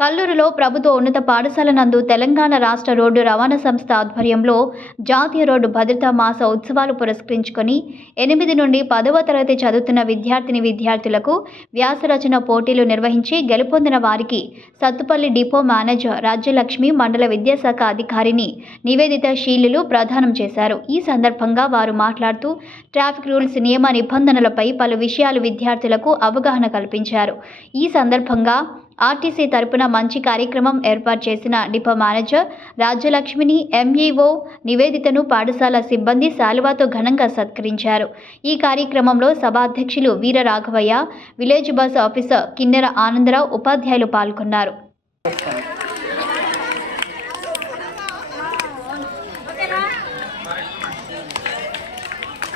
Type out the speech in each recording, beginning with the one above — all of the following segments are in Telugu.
కల్లూరులో ప్రభుత్వ ఉన్నత పాఠశాల నందు తెలంగాణ రాష్ట్ర రోడ్డు రవాణా సంస్థ ఆధ్వర్యంలో జాతీయ రోడ్డు భద్రతా మాస ఉత్సవాలు పురస్కరించుకొని ఎనిమిది నుండి పదవ తరగతి చదువుతున్న విద్యార్థిని విద్యార్థులకు వ్యాసరచన పోటీలు నిర్వహించి గెలుపొందిన వారికి సత్తుపల్లి డిపో మేనేజర్ రాజ్యలక్ష్మి మండల విద్యాశాఖ అధికారిని నివేదిత శీలులు ప్రదానం చేశారు. ఈ సందర్భంగా వారు మాట్లాడుతూ ట్రాఫిక్ రూల్స్ నియమ నిబంధనలపై పలు విషయాలు విద్యార్థులకు అవగాహన కల్పించారు. ఈ సందర్భంగా ఆర్టీసీ తరపున మంచి కార్యక్రమం ఏర్పాటు చేసిన డిపో మేనేజర్ రాజ్యలక్ష్మిని ఎంఈఓ నివేదితను పాఠశాల సిబ్బంది శాలువాతో ఘనంగా సత్కరించారు. ఈ కార్యక్రమంలో సభాధ్యక్షులు Veera Raghavayya village bus officer Kinnera Anandarao ఉపాధ్యాయులు పాల్గొన్నారు.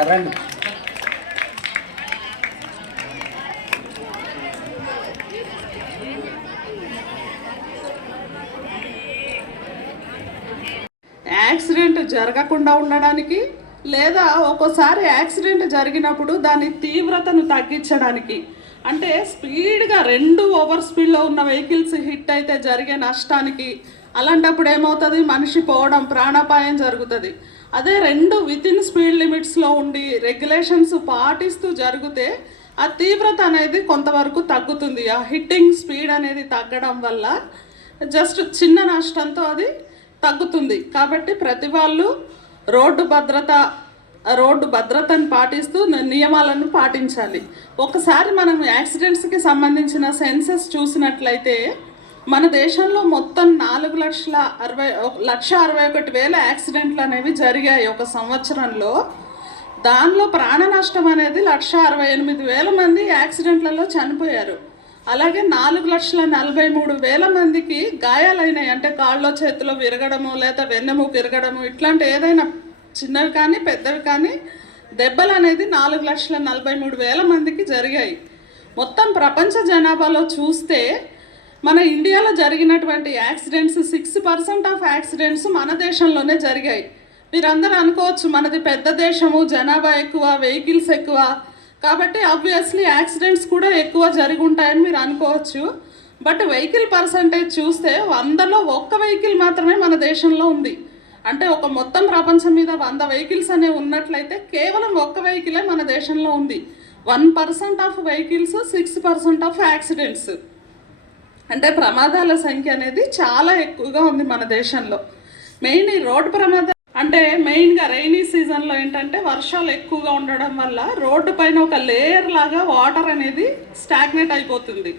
రండి యాక్సిడెంట్ జరగకుండా ఉండడానికి లేదా ఒక్కోసారి యాక్సిడెంట్ జరిగినప్పుడు దాని తీవ్రతను తగ్గించడానికి. అంటే స్పీడ్గా రెండు ఓవర్ స్పీడ్లో ఉన్న వెహికల్స్ హిట్ అయితే జరిగే నష్టానికి అలాంటప్పుడు ఏమవుతుంది? మనిషి పోవడం ప్రాణాపాయం జరుగుతుంది. అదే రెండు విత్ ఇన్ స్పీడ్ లిమిట్స్లో ఉండి రెగ్యులేషన్స్ పాటిస్తూ జరిగితే ఆ తీవ్రత అనేది కొంతవరకు తగ్గుతుంది. ఆ హిట్టింగ్ స్పీడ్ అనేది తగ్గడం వల్ల జస్ట్ చిన్న నష్టంతో అది తగ్గుతుంది. కాబట్టి ప్రతి వాళ్ళు రోడ్డు భద్రత రోడ్డు భద్రతను పాటిస్తూ నియమాలను పాటించాలి. ఒకసారి మనం యాక్సిడెంట్స్కి సంబంధించిన సెన్సెస్ చూసినట్లయితే మన దేశంలో మొత్తం నాలుగు లక్షల అరవై ఒక- లక్ష అరవై ఒకటి వేల యాక్సిడెంట్లు అనేవి జరిగాయి ఒక సంవత్సరంలో. దానిలో ప్రాణ నష్టం అనేది లక్ష అరవై ఎనిమిది వేల మంది యాక్సిడెంట్లలో చనిపోయారు. అలాగే నాలుగు లక్షల నలభై మూడు వేల మందికి గాయాలైనాయి. అంటే కాళ్ళలో చేతిలో విరగడము లేదా వెన్నెము విరగడము ఇట్లాంటి ఏదైనా చిన్నవి కానీ పెద్దవి కానీ దెబ్బలు అనేది నాలుగు లక్షల నలభై మూడు వేల మందికి జరిగాయి. మొత్తం ప్రపంచ జనాభాలో చూస్తే మన ఇండియాలో జరిగినటువంటి accidents six percent of accidents మన దేశంలోనే జరిగాయి. మీరందరూ అనుకోవచ్చు మనది పెద్ద దేశము జనాభా ఎక్కువ వెహికల్స్ ఎక్కువ కాబట్టి ఆబ్వియస్లీ యాక్సిడెంట్స్ కూడా ఎక్కువ జరిగి ఉంటాయని మీరు అనుకోవచ్చు. బట్ వెహికల్ పర్సంటేజ్ చూస్తే వందలో ఒక్క వెహికల్ మాత్రమే మన దేశంలో ఉంది. అంటే ఒక మొత్తం ప్రపంచం మీద వంద వెహికల్స్ అనేవి ఉన్నట్లయితే కేవలం ఒక్క వెహికలే మన దేశంలో ఉంది. One percent of vehicles six percent of accidents అంటే ప్రమాదాల సంఖ్య అనేది చాలా ఎక్కువగా ఉంది మన దేశంలో. మెయిన్ ఈ రోడ్డు ప్రమాదం అంటే మెయిన్గా రైనీ సీజన్లో ఏంటంటే వర్షాలు ఎక్కువగా ఉండడం వల్ల రోడ్డు పైన ఒక లేయర్ లాగా వాటర్ అనేది స్టాగ్నేట్ అయిపోతుంది.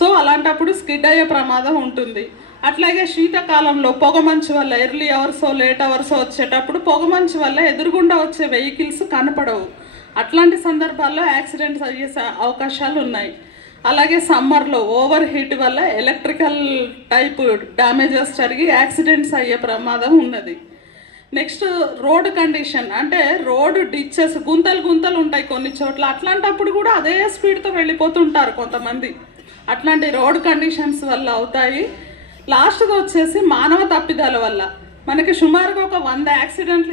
సో అలాంటప్పుడు స్కిడ్ అయ్యే ప్రమాదం ఉంటుంది. అట్లాగే శీతాకాలంలో పొగమంచు వల్ల ఎర్లీ అవర్సో లేట్ అవర్సో వచ్చేటప్పుడు పొగమంచు వల్ల ఎదురుగుండా వచ్చే వెహికల్స్ కనపడవు. అట్లాంటి సందర్భాల్లో యాక్సిడెంట్స్ అయ్యే స- అవకాశాలు ఉన్నాయి. అలాగే సమ్మర్లో ఓవర్ హీట్ వల్ల ఎలక్ట్రికల్ టైప్ డ్యామేజెస్ జరిగి యాక్సిడెంట్స్ అయ్యే ప్రమాదం ఉన్నది. నెక్స్ట్ రోడ్ కండిషన్ అంటే రోడ్ డిచెస్ గుంతలు గుంతలు ఉంటాయి కొన్ని చోట్ల. అట్లాంటప్పుడు కూడా అదే స్పీడ్తో వెళ్ళిపోతుంటారు కొంతమంది. అట్లాంటి రోడ్ కండిషన్స్ వల్ల అవుతాయి. లాస్ట్గా వచ్చేసి మానవ తప్పిదాల వల్ల. మనకి సుమారుగా ఒక వంద యాక్సిడెంట్లు